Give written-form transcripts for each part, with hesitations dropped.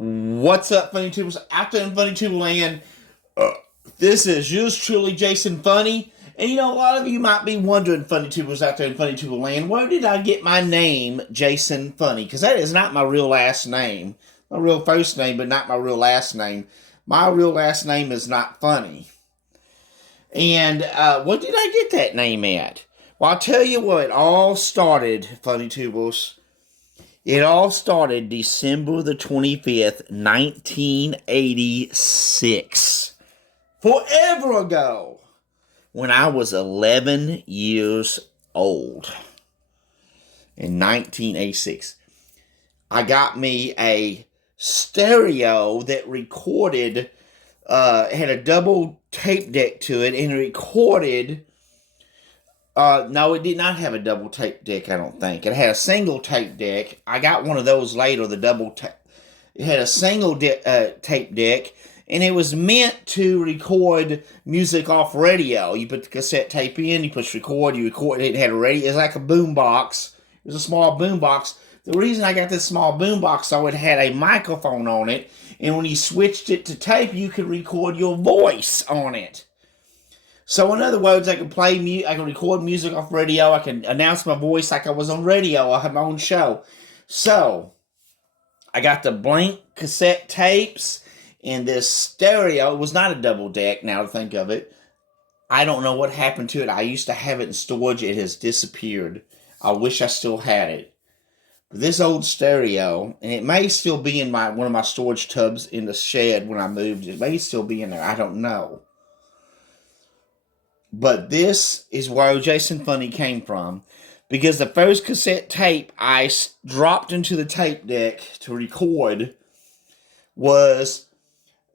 What's up, Funny Tubers? Out there in Funny Tuber land, this is yours truly, Jason Funny. And you know, a lot of you might be wondering, Funny Tubers out there in Funny Tuber land, where did I get my name, Jason Funny? Because that is not my real last name. My real first name, but not my real last name. My real last name is not Funny. And where did I get that name at? Well, I'll tell you where it all started, Funny Tubers. It all started December the 25th, 1986. Forever ago. When I was 11 years old. In 1986. I got me a stereo that recorded, had a double tape deck to it, and it recorded... no, it did not have a double tape deck, I don't think. It had a single tape deck. I got one of those later, the double tape. It had a single tape deck, and it was meant to record music off radio. You put the cassette tape in, you push record, you record it, had a radio. It was like a boom box. It was a small boom box. The reason I got this small boom box, though, it had a microphone on it, and when you switched it to tape, you could record your voice on it. So in other words, I can I can record music off radio, I can announce my voice like I was on radio, I have my own show. So, I got the blank cassette tapes, and this stereo. It was not a double deck, now to think of it. I don't know what happened to it. I used to have it in storage, it has disappeared. I wish I still had it. But this old stereo, and it may still be in one of my storage tubs in the shed when I moved. It may still be in there, I don't know. But this is where Jason Funny came from. Because the first cassette tape I dropped into the tape deck to record was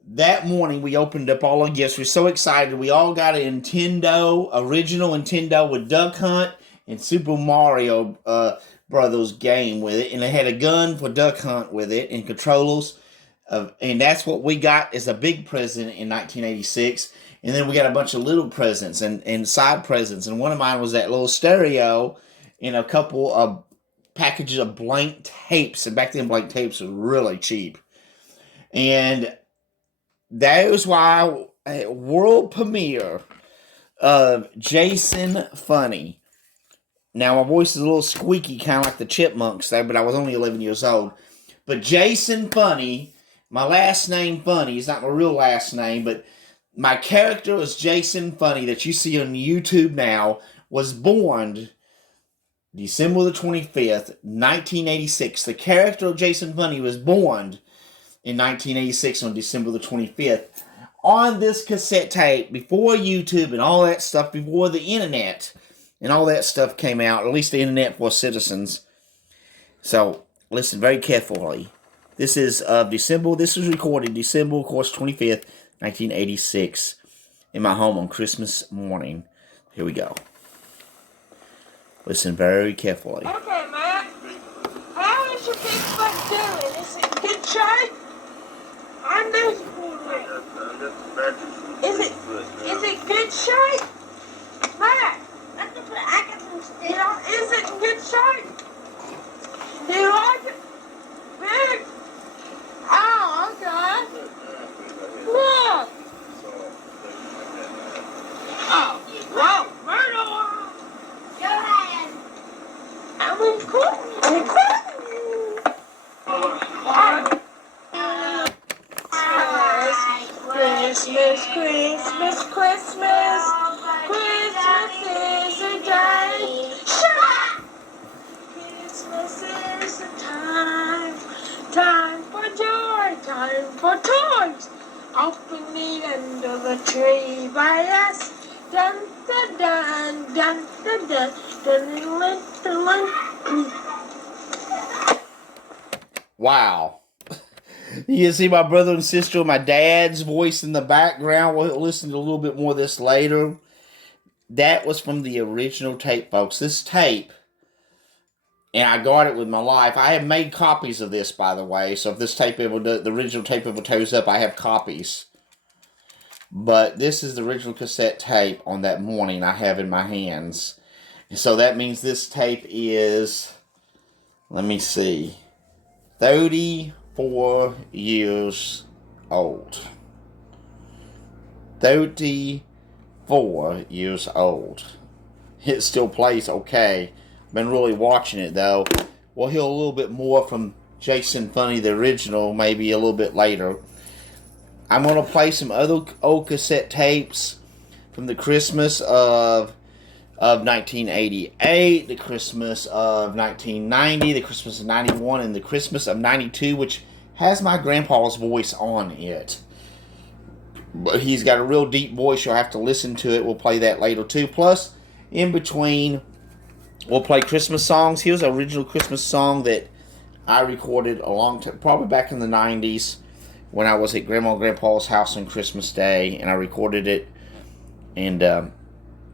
that morning we opened up all our gifts. We were so excited. We all got a original Nintendo with Duck Hunt and Super Mario Brothers game with it. And it had a gun for Duck Hunt with it and controllers. And that's what we got as a big present in 1986. And then we got a bunch of little presents and side presents. And one of mine was that little stereo and a couple of packages of blank tapes. And back then, blank tapes were really cheap. And that was why a world premiere of Jason Funny. Now, my voice is a little squeaky, kind of like the Chipmunks there, but I was only 11 years old. But Jason Funny, my last name Funny, is not my real last name, but... my character is Jason Funny that you see on YouTube now, was born December the 25th, 1986. The character of Jason Funny was born in 1986 on December the 25th on this cassette tape before YouTube and all that stuff, before the internet and all that stuff came out, at least the internet for citizens. So, listen very carefully. This is December, this was recorded December, of course, 25th, 1986, in my home on Christmas morning. Here we go. Listen very carefully. Okay, Matt. How is your big foot doing? Is it in good shape? I know. Is it good shape? Matt, is it in good shape? Do you like it? Big? Oh, okay. Look! Oh, whoa, Myrtle! Go ahead. I'm recording. Christmas, Christmas, Christmas. Christmas is a day. Shut up! Christmas is a time. Time for joy, time for toys. Opening under the tree by us. Dun dun dun dun dun dun dun dun dun. Wow. You can see my brother and sister, my dad's voice in the background. We'll listen to a little bit more of this later. That was from the original tape, folks. This tape, and I got it with my life. I have made copies of this, by the way. So if this tape the original tape ever tears up, I have copies. But this is the original cassette tape on that morning I have in my hands. And so that means this tape is, let me see, 30, years old. 34 years old. It still plays okay. Been really watching it though. We'll hear a little bit more from Jason Funny, the original, maybe a little bit later. I'm going to play some other old cassette tapes from the Christmas of 1988, the Christmas of 1990, the Christmas of 91, and the Christmas of 92, which has my grandpa's voice on it. But he's got a real deep voice. You'll have to listen to it. We'll play that later too. Plus, in between, we'll play Christmas songs. Here's an original Christmas song that I recorded a long time, probably back in the 90s, when I was at Grandma and Grandpa's house on Christmas Day, and I recorded it. And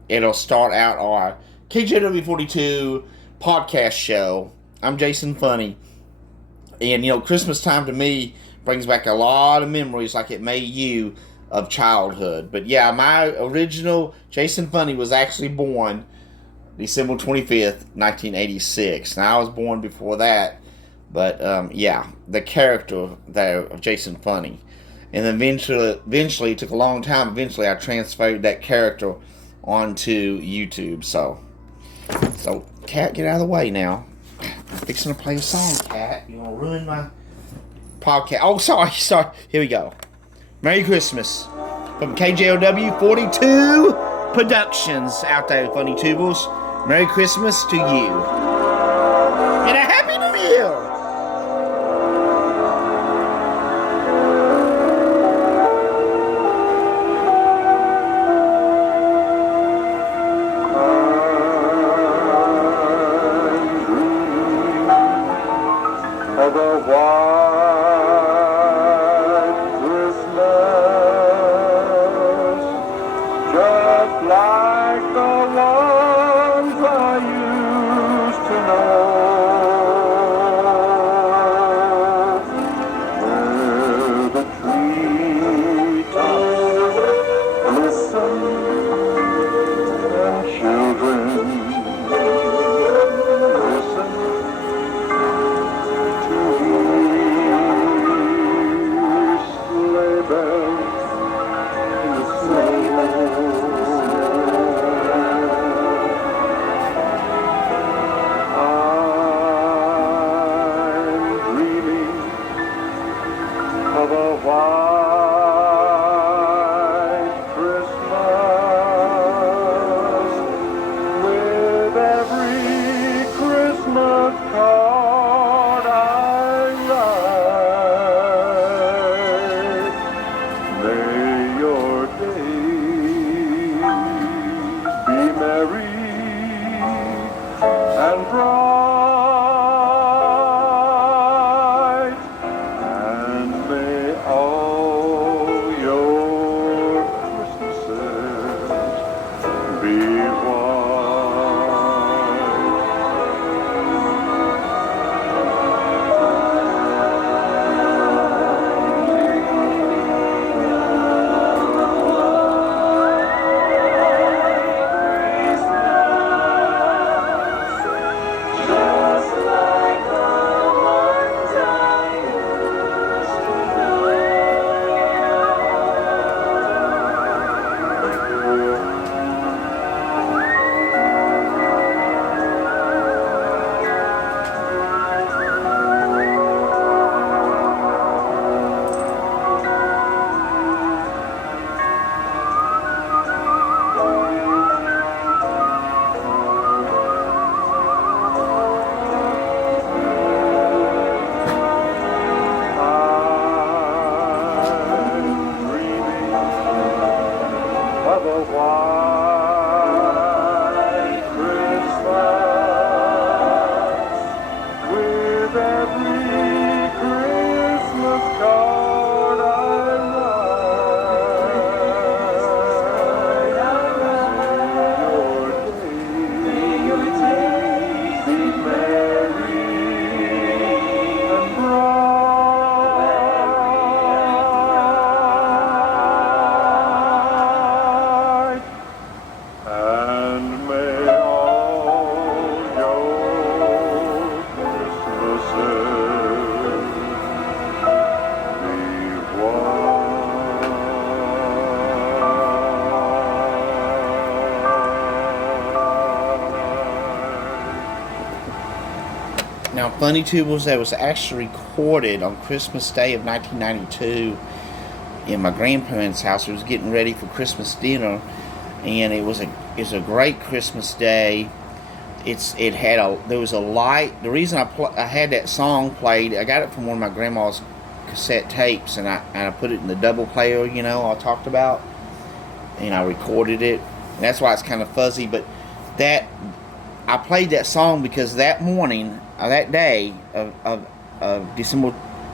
it'll start out our KJLW-42 podcast show. I'm Jason Funny. And, Christmas time to me brings back a lot of memories, like it may you, of childhood. But yeah, my original Jason Funny was actually born December 25th, 1986. Now, I was born before that. But, yeah, the character there of Jason Funny. And then eventually, it took a long time, eventually I transferred that character onto YouTube. So, Cat, get out of the way now. I'm fixing to play a song, Cat. You're going to ruin my podcast. Oh, sorry. Here we go. Merry Christmas from KJLW-42 Productions out there, Funny Tubers. Merry Christmas to you. And a Happy New Year! Of a white Christmas, just like the ones I used to know, where the treetops listen and children listen to hear sleigh bells in the snow. I'm dreaming of a white Christmas with every Christmas card I write. May your days be merry and bright, and may all Now, Funny Tubles, that was actually recorded on Christmas Day of 1992 in my grandparents' house. We was getting ready for Christmas dinner, and it was a great Christmas day. There was a light. The reason I had that song played, I got it from one of my grandma's cassette tapes, and I put it in the double player, I talked about, and I recorded it. And that's why it's kind of fuzzy, but I played that song because that morning, that day of December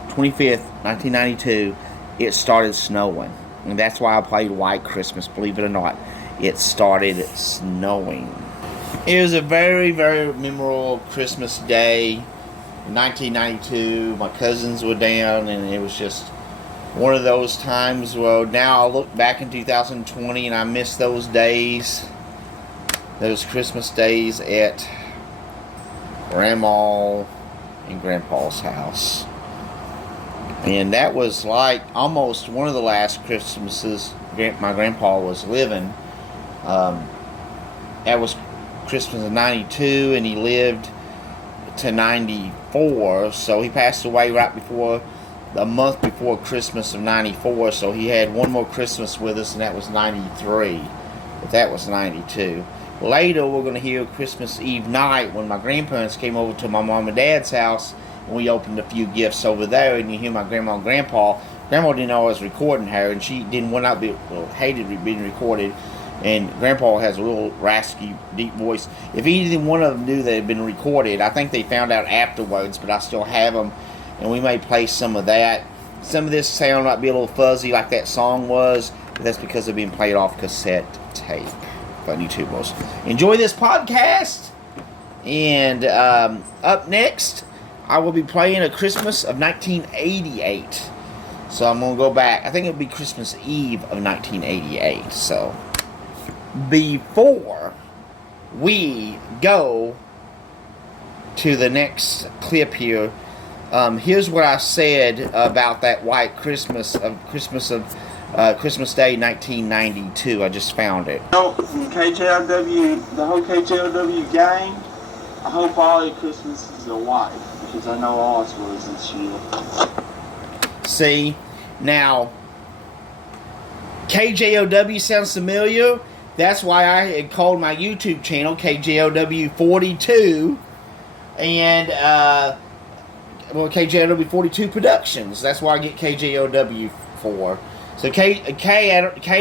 25th, 1992, it started snowing. And that's why I played White Christmas, believe it or not. It started snowing. It was a very, very memorable Christmas day in 1992. My cousins were down, and it was just one of those times where now I look back in 2020 and I miss those days. Those Christmas days at Grandma and Grandpa's house. And that was like almost one of the last Christmases my grandpa was living. That was Christmas of 92, and he lived to 94. So he passed away right before, a month before Christmas of 94. So he had one more Christmas with us, and that was 93. But that was 92. Later, we're going to hear Christmas Eve night when my grandparents came over to my mom and dad's house, and we opened a few gifts over there, and you hear my grandma and grandpa. Grandma didn't know I was recording her, and she hated being recorded, and grandpa has a real raspy, deep voice. If either one of them knew they had been recorded, I think they found out afterwards, but I still have them, and we may play some of that. Some of this sound might be a little fuzzy like that song was, but that's because they're being played off cassette tape. Funny Tubles. Enjoy this podcast, and up next I will be playing a Christmas of 1988. So I'm going to go back. I think it'll be Christmas Eve of 1988. So before we go to the next clip here, here's what I said about that White Christmas Day 1992. I just found it. KJLW, the whole KJLW gang, I hope all your Christmases are white, because I know ours was this year. See, now, KJLW sounds familiar. That's why I had called my YouTube channel KJLW-42, and, KJLW-42 Productions. That's why I get KJLW for. So K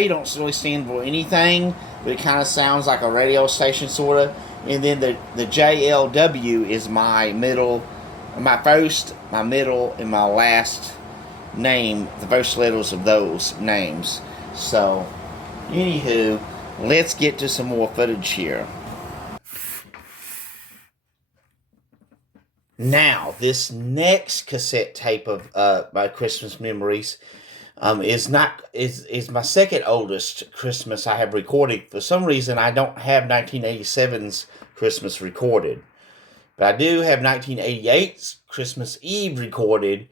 don't really stand for anything, but it kind of sounds like a radio station, sort of. And then the JLW is my first, my middle, and my last name, the first letters of those names. So, anywho, let's get to some more footage here. Now, this next cassette tape of my Christmas memories is my second oldest Christmas I have recorded. For some reason, I don't have 1987's Christmas recorded, but I do have 1988's Christmas Eve recorded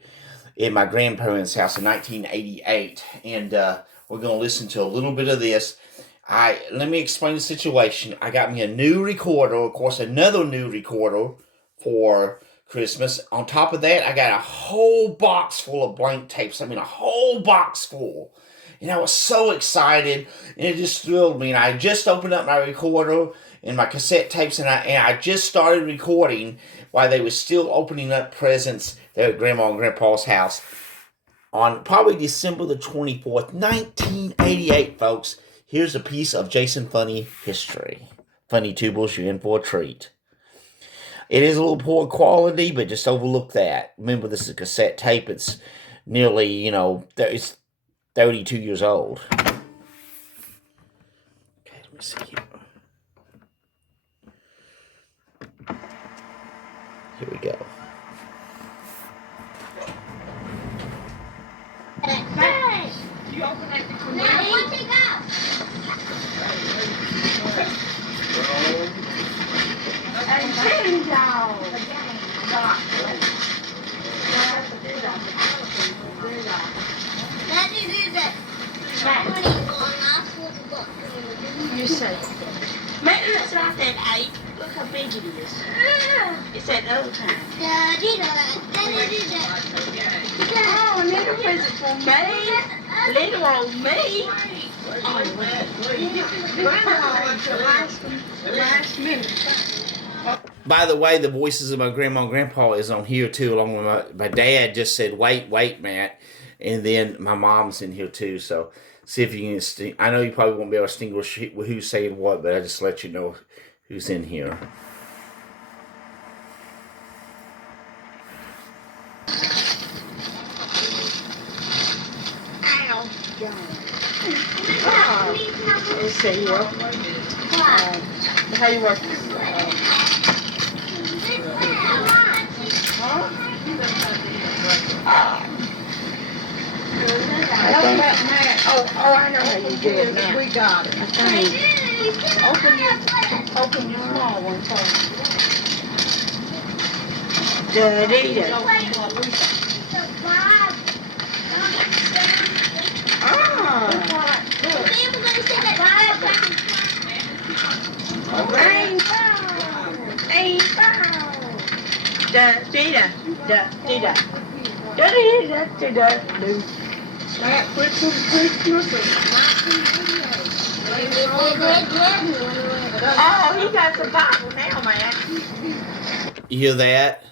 in my grandparents' house in 1988, and we're going to listen to a little bit of this. Let me explain the situation. I got me a new recorder, of course, another new recorder for Christmas. On top of that, I got a whole box full of blank tapes. I mean, a whole box full. And I was so excited, and it just thrilled me. And I just opened up my recorder and my cassette tapes, and I just started recording while they were still opening up presents there at Grandma and Grandpa's house on probably December the 24th, 1988, folks. Here's a piece of Jason Funny history. Funny Tubles, you're in for a treat. It is a little poor quality, but just overlook that. Remember, this is a cassette tape. It's nearly, it's 32 years old. Okay, let me see here. Here we go. Hey! You open it between me. Now, where'd you go? And Jane down. Daddy did it. You said. Maybe it's not that 8. Look how big it is. It's that other kind. Oh, another present for me. Little old me. Last minute. By the way, the voices of my grandma and grandpa is on here too, along with my dad just said, wait, Matt. And then my mom's in here too, so see if you can, I know you probably won't be able to distinguish who's saying what, but I just let you know who's in here. Ow. Let's see here. How you work this? I know how you do it now. We got it. Open your small one first. Da-dee-da. Da-dee-da. Da-dee-da. Da-dee-da-da-da-da. That Christmas Oh, he got the Bible now, man. You hear that?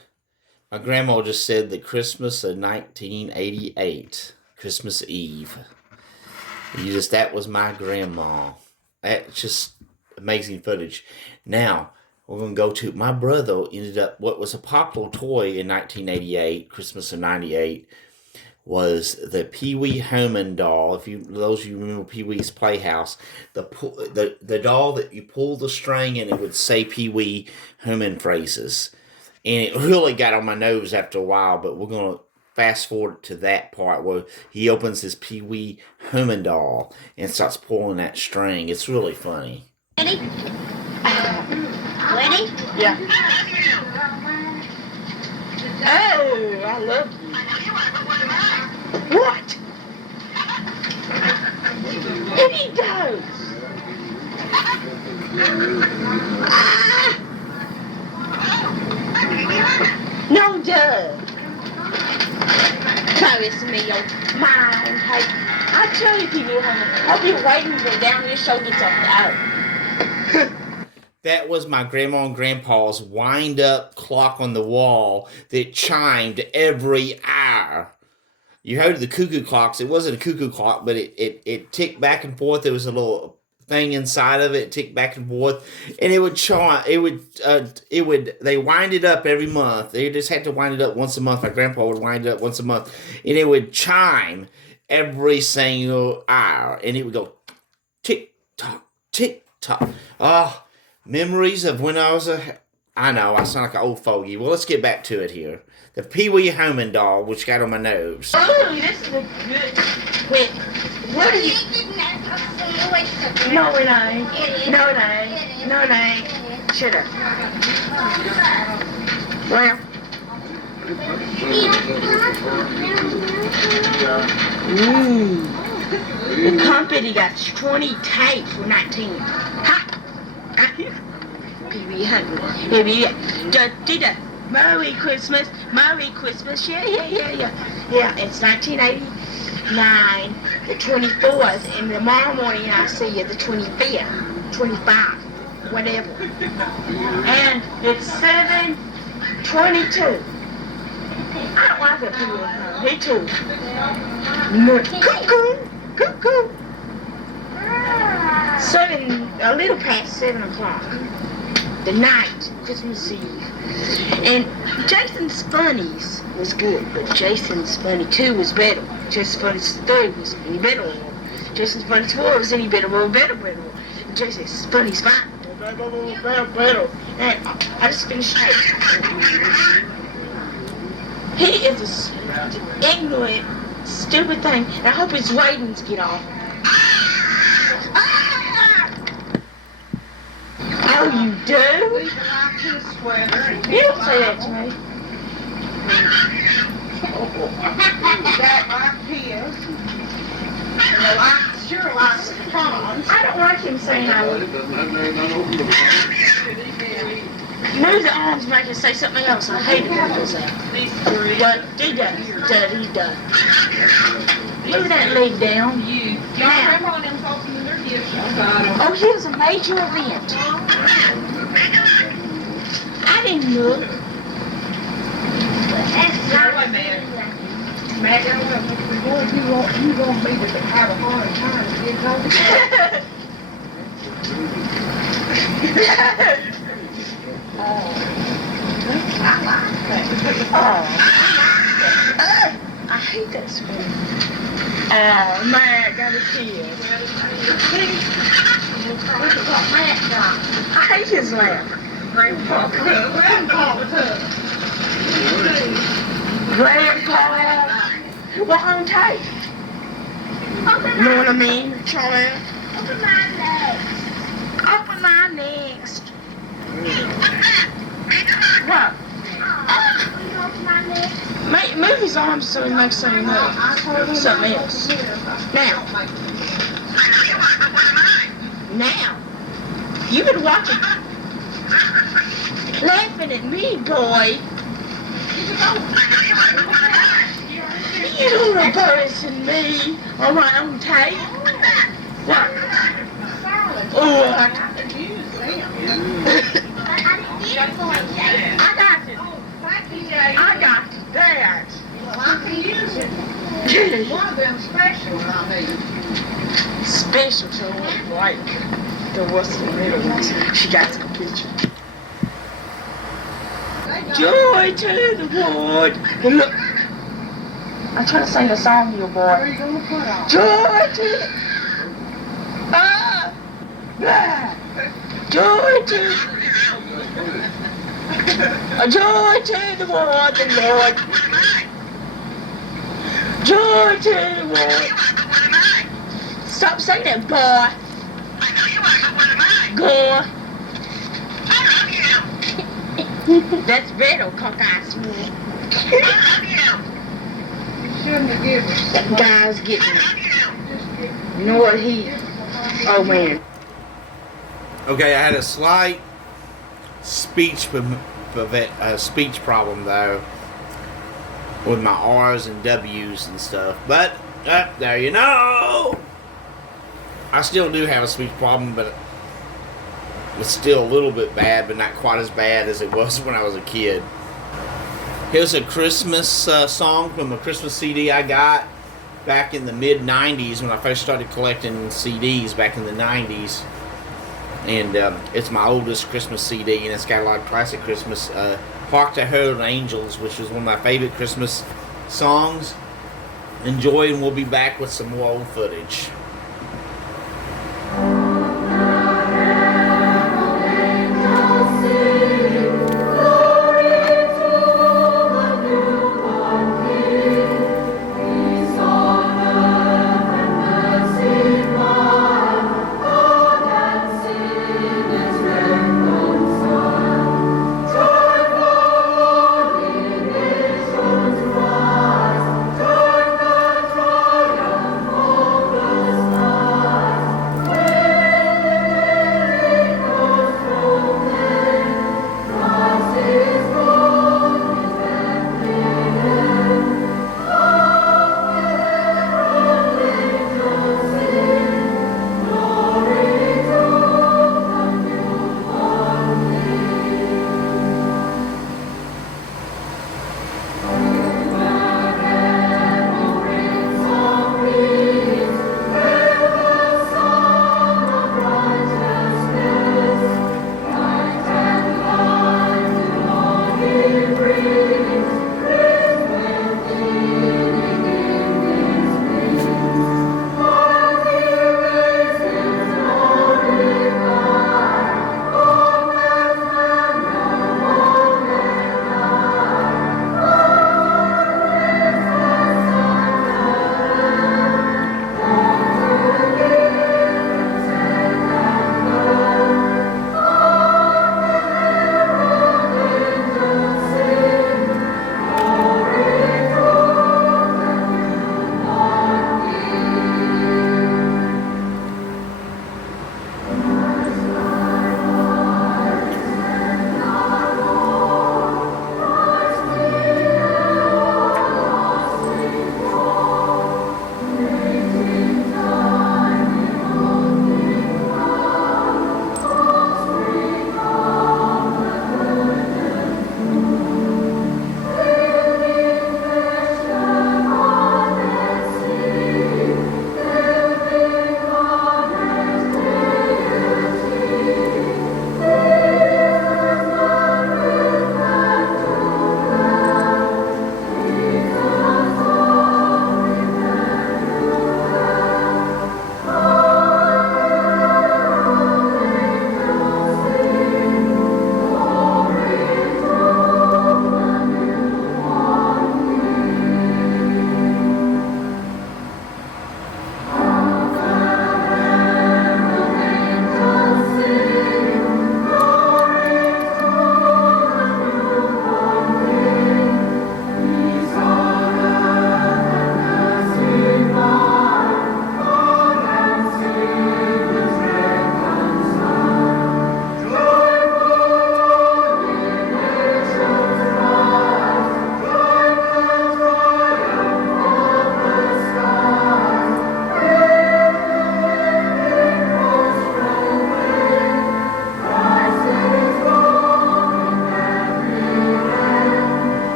My grandma just said the Christmas of 1988, Christmas Eve. That was my grandma. That's just amazing footage. Now, we're going to go to, my brother ended up, what was a popular toy in 1988, Christmas of 98, was the Pee Wee Herman doll. Those of you remember Pee Wee's Playhouse, the doll that you pull the string and it would say Pee Wee Herman phrases. And it really got on my nose after a while, but we're going to fast forward to that part where he opens his Pee Wee Herman doll and starts pulling that string. It's really funny. Ready? Ready? Yeah. Oh, I love you. What? And he does. No, duh. Caress me, your mind. Hey, I tell you, people, I'll be waiting for down your show gets off the out. That was my grandma and grandpa's wind-up clock on the wall that chimed every hour. You heard the cuckoo clocks. It wasn't a cuckoo clock, but it ticked back and forth. There was a little thing inside of it, ticked back and forth, and it would chime. They wind it up every month. They just had to wind it up once a month. My grandpa would wind it up once a month, and it would chime every single hour, and it would go tick tock, tick tock. Memories of when I was I know, I sound like an old fogey. Well, let's get back to it here. The Pee Wee Herman doll, which got on my nose. Oh, this is a good. Wait, what are you? No, it ain't. No, it ain't. No, it ain't. Shut up. Well. The company got 20 tapes for 19. Ha! Merry Christmas, Merry Christmas, yeah. Yeah, it's 1989, the 24th, and tomorrow morning I see you, the 25th, 25, whatever. And it's 7:22. I don't like it here. Me too. Cuckoo. 7, a little past 7 o'clock. The night, Christmas Eve. And Jason's Funnies was good, but Jason's Funny 2 was better. Jason's Funny 3 was any better. Jason's Funny 4 was any better. Jason's Funny's 5. Better. And I just finished it. He is an ignorant, stupid thing, and I hope his ratings get off. Oh, you do? You don't say that to me. That like his. And I sure like I don't like him saying I love you. Move the arms make it say something else. I hate it when it does that. But he does. He does. Move that leg down. Now. Oh, here's a major event. I didn't look. Matt, you want me to have a hard time to get home? I hate that spoon. Oh, man, got a kid. I hate his laugh. Grandpa. Well, hang tight. You know what I mean, Charlie? Open my legs. Open my next. What? Open my legs. Move his arms so he makes something else. Something else. Now. You've been watching. Laughing at me, boy. You don't embarrassing me around tape. What? Oh, I got it. I got it. I got that. Well, I can use it. One of them special I need. Special to like the what's the middle ones. She got some picture. Joy to the world. And look. I'm trying to sing a song here, boy. Where are you going to put on? Joy to the... Joy to... Joy to the world, the Lord. Joy to the world. Stop saying that, boy. Go. That's better, cockeye smooth. Shouldn't have given. That guy's getting... You know what he... Oh, man. Okay, I had a slight speech problem though, with my R's and W's and stuff. But there you know. I still do have a speech problem, but it's still a little bit bad, but not quite as bad as it was when I was a kid. Here's a Christmas song from a Christmas CD I got back in the mid-90s when I first started collecting CDs back in the 90s. And it's my oldest Christmas CD, and it's got a lot of classic Christmas. Hark the Herald Angels, which is one of my favorite Christmas songs. Enjoy, and we'll be back with some more old footage. Triumph,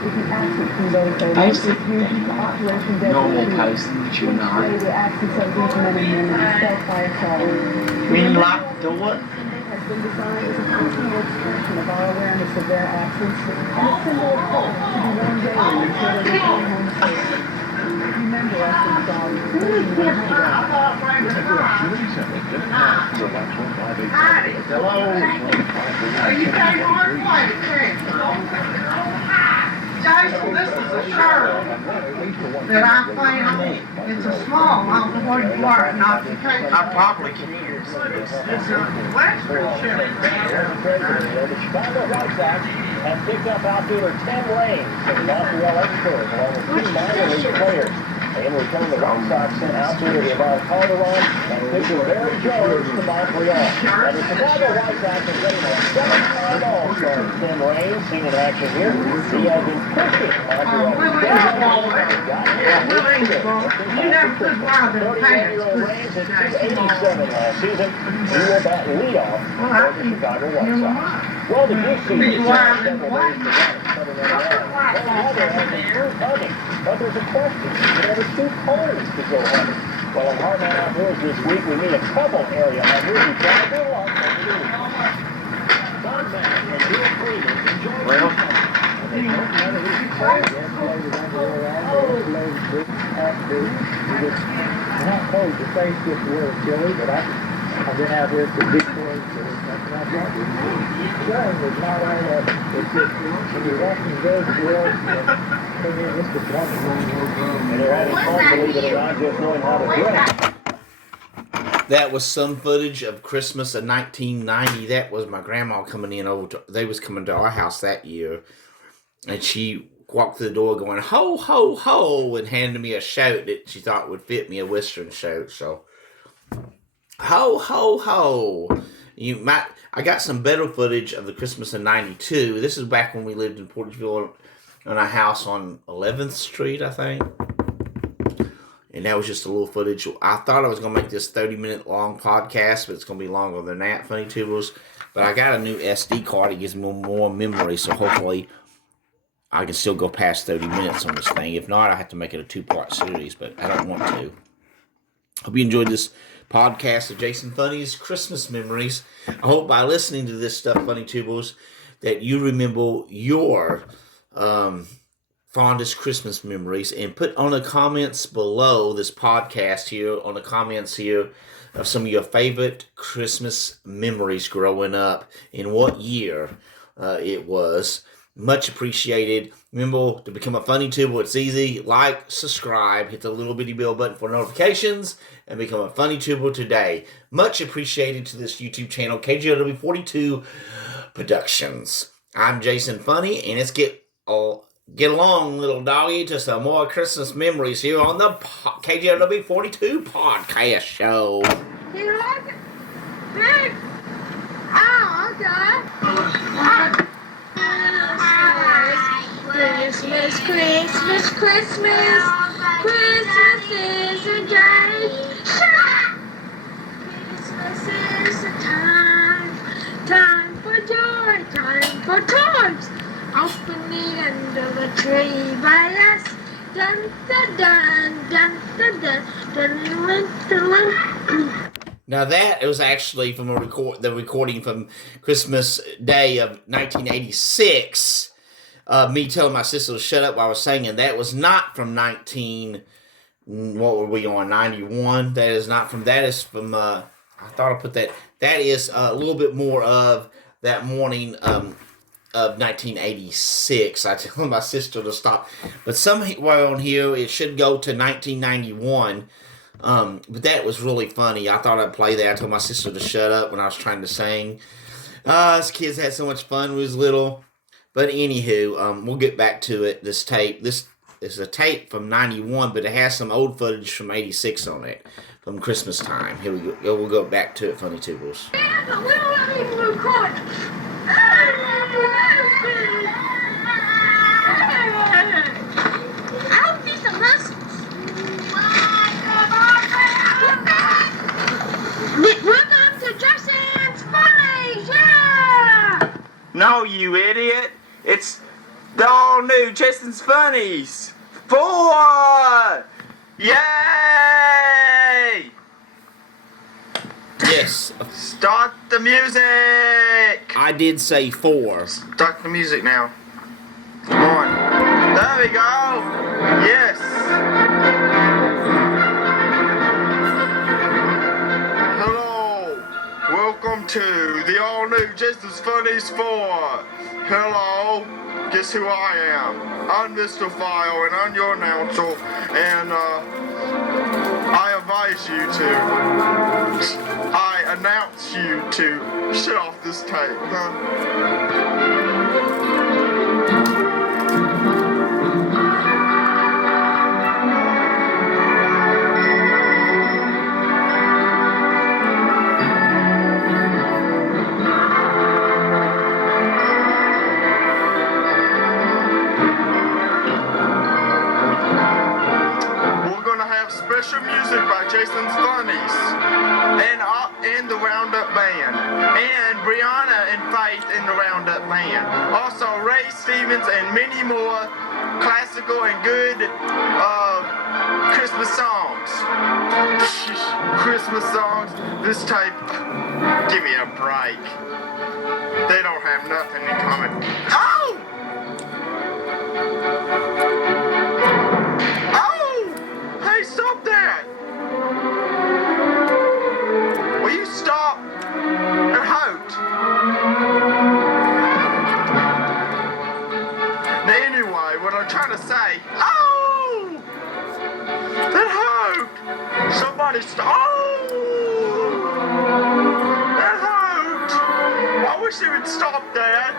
Posted? Normal posting, but you're not. When you lock the door? Are you paying hard play, Jason, this is a shirt that I play on. It's a small. I don't know where you wear it, not to take. I probably can use It's a Western shirt. The Chicago White Sox have picked up outfielder Tim Raines from the Montreal Expos along with two minor league players. In return, the White Sox sent outfielder Yvonne Calderon and pitcher Barry Jones to Montreal. And the Chicago White Sox are getting a 7-time All-Star. Tim Raines seen in action here. He has been pushing Montreal. You never could wear them pants. 87 last season. He will bat leadoff for the Chicago White Sox. Well, the good season is several ways to run, cutting it around. Well, the other has been through hunting. But there's a question. There are two holes to go hunting. Well, on Heartland Outdoors this week, we meet a couple area hunters who try their luck over the weekend. Don Mack and Bill Freeman enjoy Well, not cold. The face gets a little chilly, but I've been out here for big boys, so it's nothing like that. Sun is not all that. It's just when you're walking those worlds, and it's just wonderful. And they're having fun, believe it or not, just knowing how to dress. That was some footage of Christmas of 1990. That was my grandma coming in they was coming to our house that year. And she walked through the door going, ho, ho, ho, and handed me a shirt that she thought would fit me, a Western shirt. So, ho, ho, ho. I got some better footage of the Christmas of 92. This is back when we lived in Porterville in a house on 11th Street, I think. And that was just a little footage. I thought I was going to make this 30-minute long podcast, but it's going to be longer than that, Funny Tubers. But I got a new SD card. It gives me more memory, so hopefully I can still go past 30 minutes on this thing. If not, I have to make it a 2-part series, but I don't want to. Hope you enjoyed this podcast of Jason Funny's Christmas memories. I hope by listening to this stuff, Funny Tubers, that you remember your fondest Christmas memories, and put on the comments below this podcast here, on the comments here, of some of your favorite Christmas memories growing up, and what year it was. Much appreciated. Remember to become a Funny Tuber. It's easy. Like, subscribe, hit the little bitty bell button for notifications, and become a Funny Tuber today. Much appreciated to this YouTube channel, KJLW-42 Productions. I'm Jason Funny, and let's get along, little doggy, to some more Christmas memories here on the KJLW-42 podcast show. You like it? Big? Oh, okay. Christmas, Christmas, Christmas, Christmas is a day. Christmas is a time for joy, time for toys. Opening under the tree by us. Dun dun dun dun dun dun dun dun dun. Now that was actually from the recording from Christmas Day of 1986. Me telling my sister to shut up while I was singing. That was not from 91. That is not from, that is from, I thought I put that. That is a little bit more of that morning of 1986. I told my sister to stop. But somewhere on here, it should go to 1991. But that was really funny. I thought I'd play that. I told my sister to shut up when I was trying to sing. Us kids had so much fun when we was little. But anywho, we'll get back to it. This tape, this is a tape from 91, but it has some old footage from 86 on it, from Christmas time. Here we go. We'll go back to it, Funny Tubers. Yeah, but we don't even record. I'll be some muscles. Welcome to Jason's Funnies, yeah! No, you idiot. It's The all new Jason's Funnies 4! Yay! Yes, Start the music! I did say 4. Start the music now. Come on. There we go! Yes! Hello! Welcome to the all new Jason's Funnies 4! Hello! Guess who I am? I'm Mr. File and I'm your announcer, and I advise you to, I announce you to shut off this tape, huh? Special music by Jason's Funnies and the Roundup Band, and Brianna and Faith in the Roundup Band. Also Ray Stevens and many more classical and good Christmas songs. Christmas songs. This tape, give me a break. They don't have nothing in common. Oh! Hey, stop that! Will you stop? It hurt. Now, anyway, what I'm trying to say. Oh! That hurt! Somebody stop. Oh! That hurt! I wish they would stop that.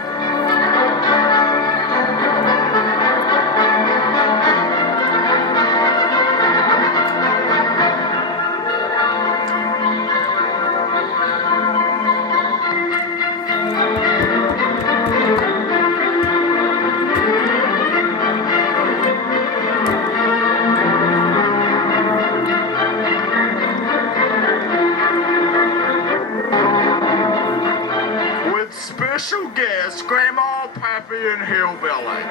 Special guests, Grandma, Pappy, and Hillbilly.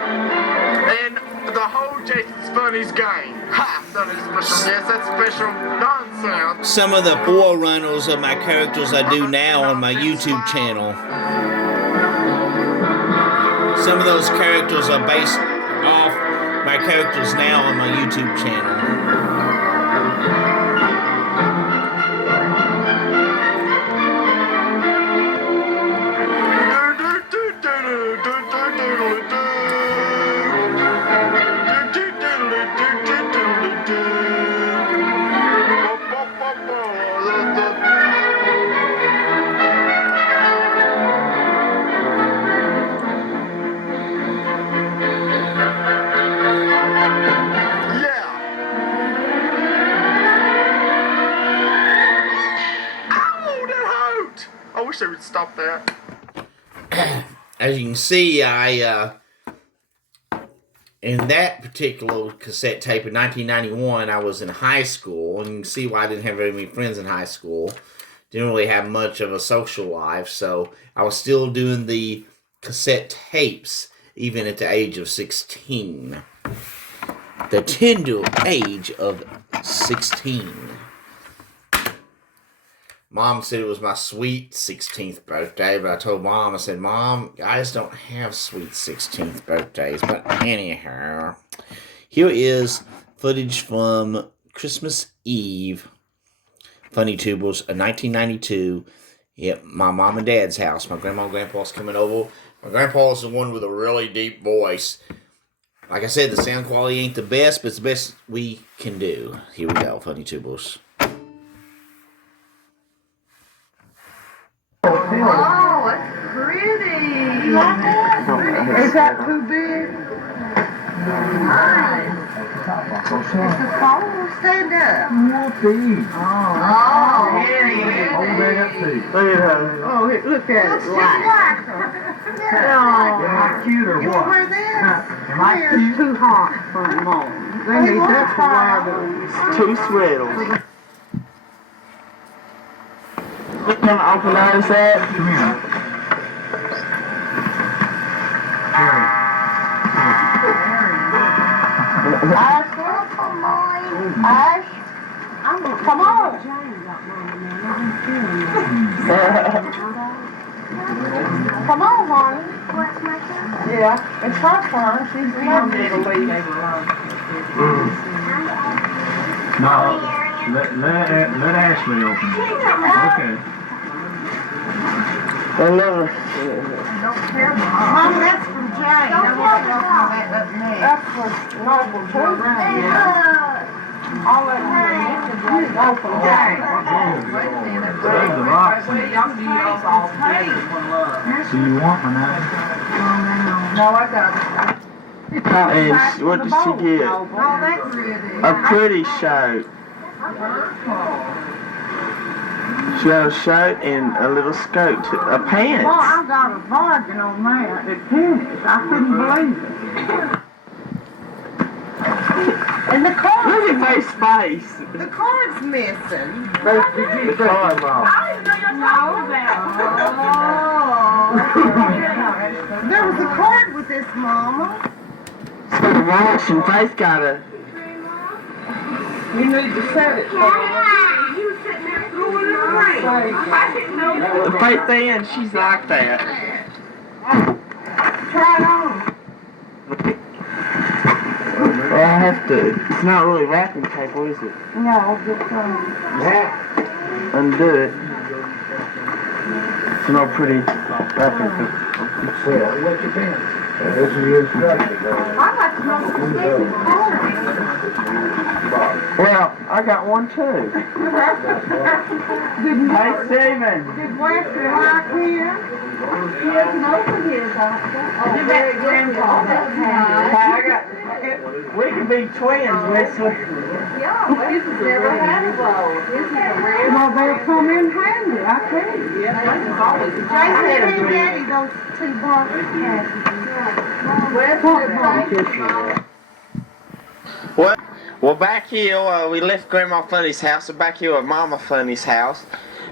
And the whole Jason's Funnies gang. Ha! That is special guest. That's special nonsense. Some of the forerunners of my characters I do now on my YouTube channel. Some of those characters are based off my characters now on my YouTube channel. I wish I would stop that. As you can see, in that particular cassette tape in 1991, I was in high school, and you can see why I didn't have very many friends in high school. Didn't really have much of a social life, so I was still doing the cassette tapes even at the age of 16. The tender age of 16. Mom said it was my sweet 16th birthday, but I told Mom, I said, Mom, guys don't have sweet 16th birthdays. But anyhow, here is footage from Christmas Eve, Funny Tubers, 1992, at my mom and dad's house. My grandma and grandpa's coming over. My grandpa is the one with a really deep voice. Like I said, the sound quality ain't the best, but it's the best we can do. Here we go, Funny Tubers. Oh, it's pretty. Is that too big? Nice. It's a phone. Stand up. Oh, here he is. Oh, look at it. Am I cute or You what? want to wear this? Am I cute? It's too hot for the moment. They need that's why those Two sweaters. Look on the open eyes at. Come here. Here. Come on. Come on, honey. What's my turn? Yeah, it's her turn. She's the one to leave. No, let Ashley open it. Okay. Mama, that's from Jane. Don't tell the dog. That's for Noble too. All that money go from Jane. Save the box. So you want one now? No, I got it. And what did she get? No, that's really. A pretty shirt. She got a shirt and a little skirt, a pants. Well, I got a bargain on that at Penny's. I couldn't believe it. And the card. Look at Faith's face. The card's missing. The card, Mom. There was a card with this, Mama. So the watch and Faith got a. You need to set it. The Faith then, she's like that. Try it on. Well, I have to. It's not really wrapping paper, is it? No, just Undo it. It's no pretty wrapping paper. I'd like to know what Well, I got one too. Hey, Steven. Did Wesley like him? He doesn't open his often. Oh, very grandpa. We can be twins, Wesley. Yeah, Wesley's never had a bowl. This is a rare. Well, they'll come in handy, I tell you. Yeah, Wesley's always. Jason, hand Daddy those two boxes. Well, back here, we left Grandma Funny's house, and back here at Mama Funny's house,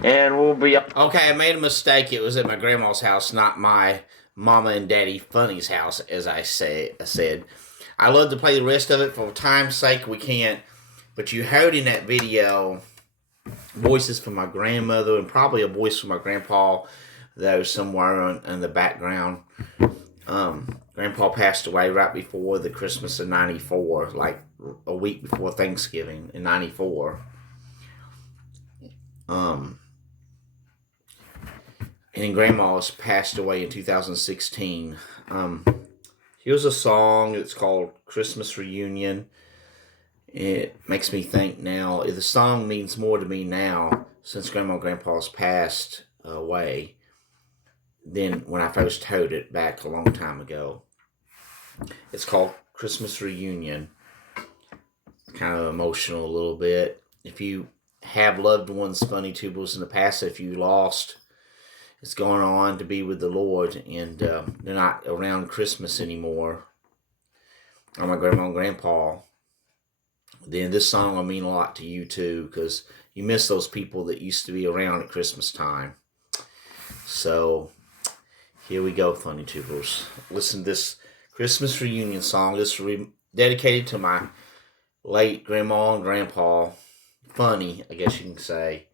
and we'll be up. Okay, I made a mistake. It was at my grandma's house, not my Mama and Daddy Funny's house, as I said. I love to play the rest of it. For time's sake, we can't. But you heard in that video voices from my grandmother and probably a voice from my grandpa that was somewhere in the background. Grandpa passed away right before the Christmas of '94, like a week before Thanksgiving in '94. And then Grandma's passed away in 2016. Here's a song. It's called Christmas Reunion. It makes me think now. The song means more to me now since Grandma and Grandpa's passed away than when I first heard it back a long time ago. It's called Christmas Reunion. Kind of emotional a little bit. If you have loved ones, funny tubers in the past, if you lost, it's going on to be with the Lord, and they're not around Christmas anymore, or my grandma and grandpa, then this song will mean a lot to you too, because you miss those people that used to be around at Christmas time. So here we go, funny tubers. Listen to this Christmas reunion song. This is dedicated to my late grandma and grandpa. Funny, I guess you can say.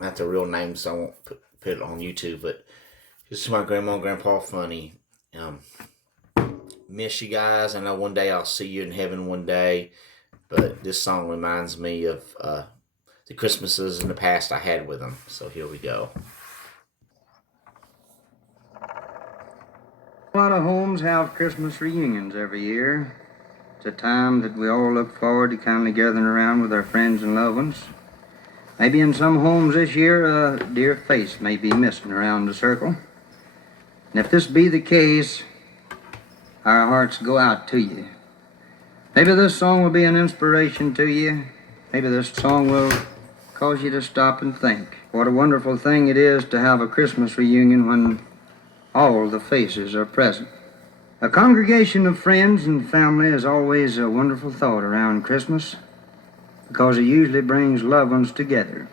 Not the real name, so I won't put it on YouTube, but just to my grandma and grandpa, Funny. Miss you guys. I know one day I'll see you in heaven one day, but this song reminds me of the Christmases in the past I had with them. So here we go. A lot of homes have Christmas reunions every year. It's a time that we all look forward to kind of gathering around with our friends and loved ones. Maybe in some homes this year, a dear face may be missing around the circle. And if this be the case, our hearts go out to you. Maybe this song will be an inspiration to you. Maybe this song will cause you to stop and think what a wonderful thing it is to have a Christmas reunion when all the faces are present. A congregation of friends and family is always a wonderful thought around Christmas, because it usually brings loved ones together.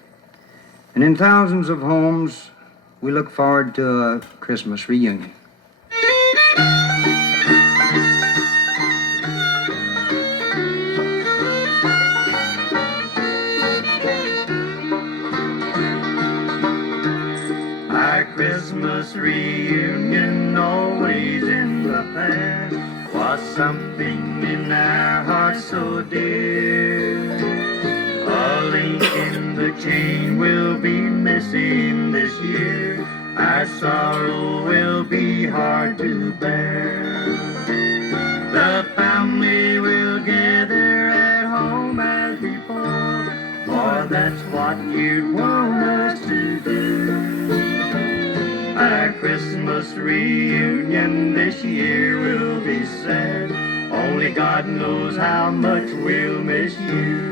And in thousands of homes, we look forward to a Christmas reunion. Our Christmas reunion, always in the past, was something in our hearts so dear. A link in the chain we'll be missing this year. Our sorrow will be hard to bear. The family will gather at home as before, for that's what you'd want us to do. Our Christmas reunion this year will be sad. Only God knows how much we'll miss you.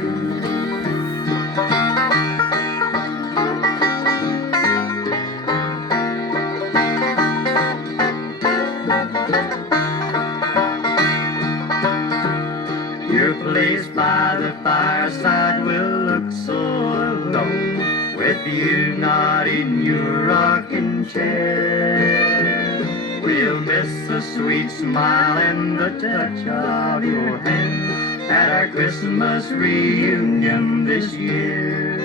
Your place by the fireside will look so alone, with you not in your rocking chair. We'll miss the sweet smile and the touch of your hand at our Christmas reunion this year.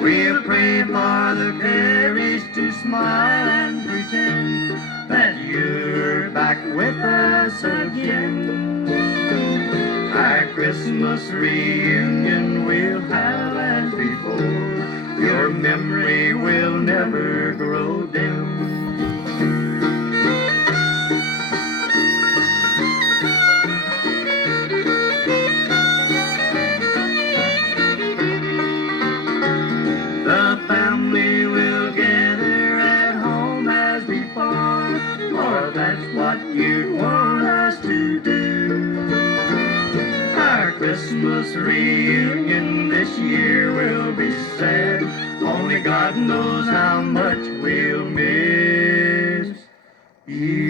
We'll pray for the fairies to smile and pretend that you're back with us again. Our Christmas reunion we'll have as before. Your memory will never grow dim. The family will gather at home as before, for that's what you want us to do. Our Christmas reunion this year will be sad. Only God knows how much we'll miss you.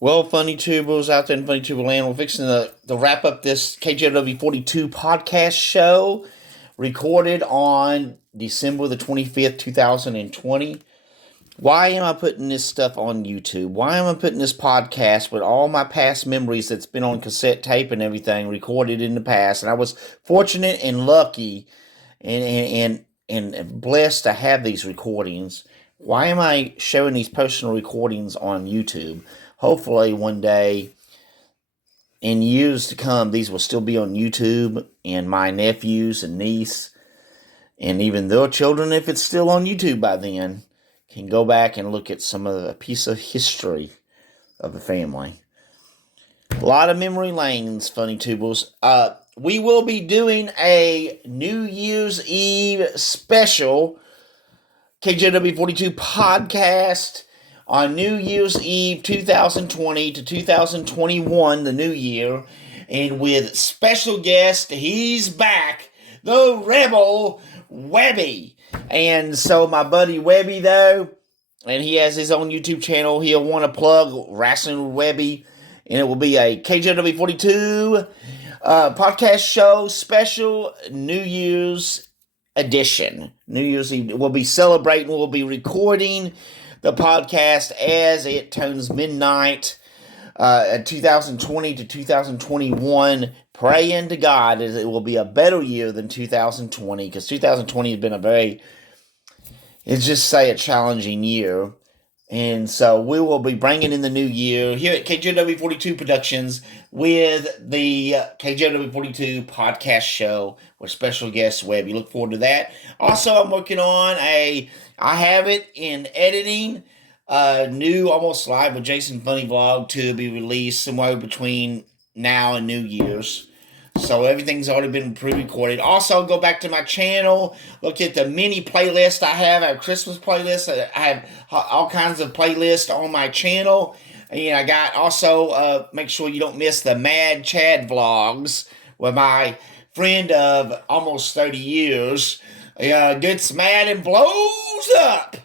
Well, Funny Tubers out there in Funny Tuber land, we're fixing to wrap up this KJLW-42 podcast show, recorded on December the 25th, 2020. Why am I putting this stuff on YouTube? Why am I putting this podcast with all my past memories that's been on cassette tape and everything recorded in the past? And I was fortunate and lucky and blessed to have these recordings. Why am I showing these personal recordings on YouTube? Hopefully one day, in years to come, these will still be on YouTube, and my nephews and niece, and even their children, if it's still on YouTube by then, can go back and look at some of the piece of history of the family. A lot of memory lanes, Funny Tubers. We will be doing a New Year's Eve special KJLW-42 podcast on New Year's Eve 2020 to 2021, the new year, and with special guest, he's back, the Rebel Webby. And so my buddy Webby, though, and he has his own YouTube channel, he'll want to plug Wrestling with Webby, and it will be a KJLW-42 podcast show special New Year's edition. New Year's Eve, we'll be celebrating, we'll be recording the podcast as it turns midnight, 2020 to 2021, praying to God that it will be a better year than 2020, because 2020 has been a challenging year. And so we will be bringing in the new year here at KJLW-42 Productions with the KJLW-42 podcast show with special guest Webb. You look forward to that. Also, I'm working on I have it in editing, new Almost Live with Jason Funny vlog to be released somewhere between now and New Year's. So everything's already been pre-recorded. Also, go back to my channel, look at the mini playlist I have, a Christmas playlist. I have all kinds of playlists on my channel. And I got also, make sure you don't miss the Mad Chad vlogs with my friend of almost 30 years. Gets mad and blows up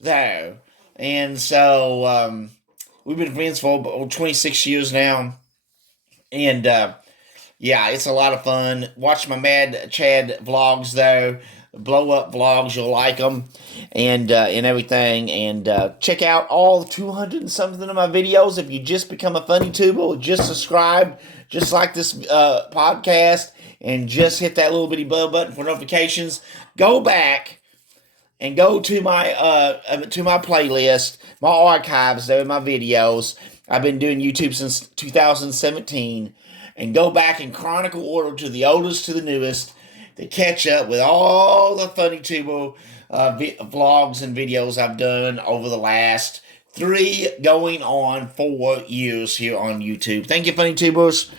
there. And so, we've been friends for 26 years now. And, yeah, it's a lot of fun. Watch my Mad Chad vlogs, though. blow up vlogs. You'll like them and everything. And check out all 200 and something of my videos. If you just become a funny tuber or just subscribe, just like this podcast, and just hit that little bitty bell button for notifications, go back and go to my playlist, my archives. There are my videos. I've been doing YouTube since 2017, and go back in chronicle order to the oldest to the newest to catch up with all the funny tuber vlogs and videos I've done over the last 3 going on 4 years here on YouTube. Thank you, funny tubers.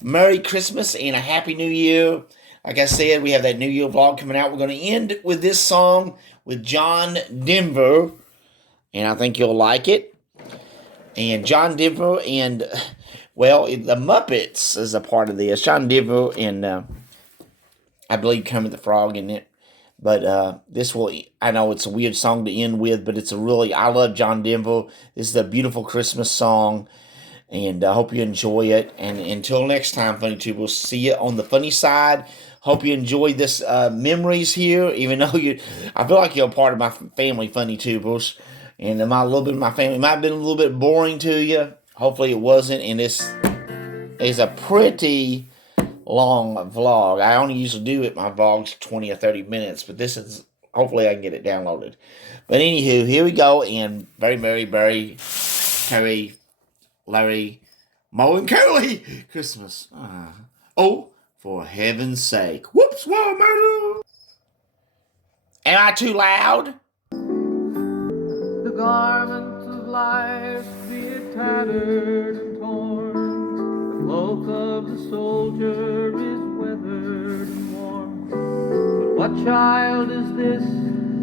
Merry Christmas and a Happy New Year. Like I said, we have that New Year vlog coming out. We're going to end with this song with John Denver, and I think you'll like it. And John Denver and, well, the Muppets is a part of this. John Denver and, I believe, Kermit the Frog in it. But this will, I know it's a weird song to end with, but it's a really, I love John Denver. This is a beautiful Christmas song. And I hope you enjoy it. And until next time, Funny Tubers, we'll see you on the funny side. Hope you enjoy this memories here, even though I feel like you're a part of my family, Funny Tubers. And a little bit of my family might have been a little bit boring to you. Hopefully it wasn't. And this is a pretty long vlog. I only usually do it, my vlogs 20 or 30 minutes. But this is, hopefully I can get it downloaded. But anywho, here we go. And very, very, very, Harry, Larry, Moe, and Curly Christmas. Oh, for heaven's sake. Whoops, whoa, murder. Am I too loud? The garments of life be it tattered and torn. The cloak of the soldier is weathered and worn. But what child is this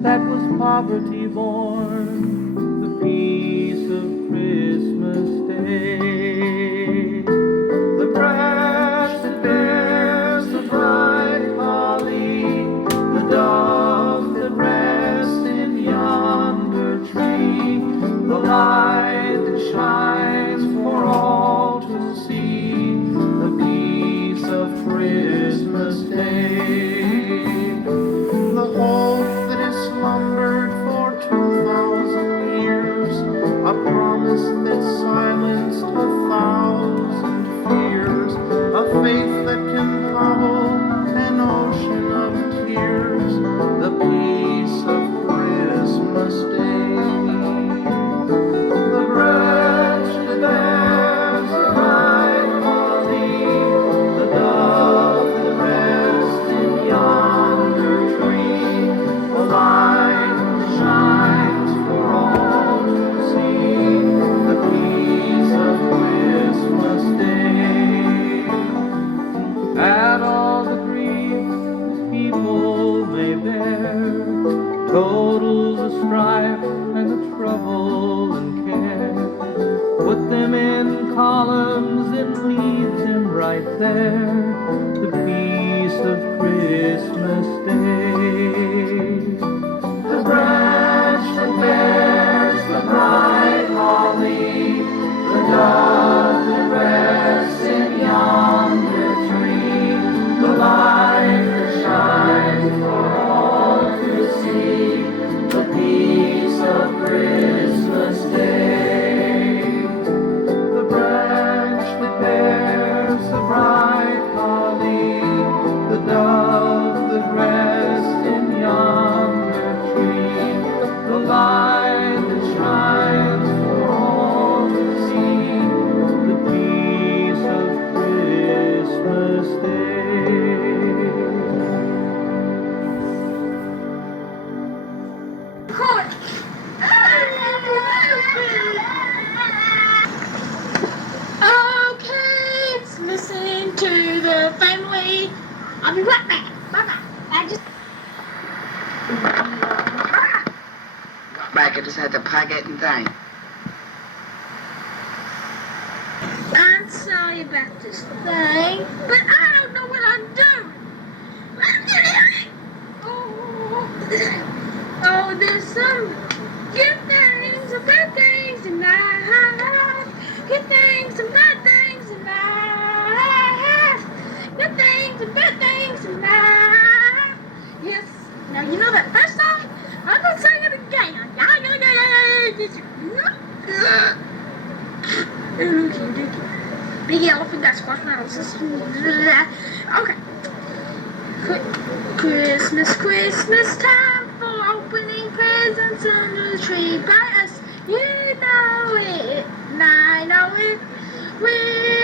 that was poverty born? The peace of Christmas Day. The branch that bears the bright holly, the dove that rests in yonder tree, the light that shines for all to see, the peace of Christmas Day. The hope that has slumbered for 2,000 years, a promise that silenced 1,000 fears, a faith that can level an ocean of tears, the peace of Christmas Day. The branch that bears the bright holly, the dove that rests in yonder tree, the light that shines for all to see, the peace of Christmas Day. Add all the grief that people may bear, total the strife and the trouble and care, put them in columns and leave them right there, the peace of Christmas Day. The branch that bears the bright holly, the dove that rests in yonder tree, the light that shines for all to see, the peace of Christmas Day. The branch that bears the bright holly, the dove that rests in yonder tree, the light that shines for all to see, the peace of Christmas Day. Okay, let's listen to the family. I'll be right back. Bye-bye. Back, I just had to pack it and thing. I'm sorry about this thing, but I don't know what I'm doing. Oh, there's some good things and bad things in life. Good things and bad things in life. Good things and bad things in life. Yes, Big elephant got squashmallows. Okay. Christmas time for opening presents under the tree by us. You know it, and I know it. We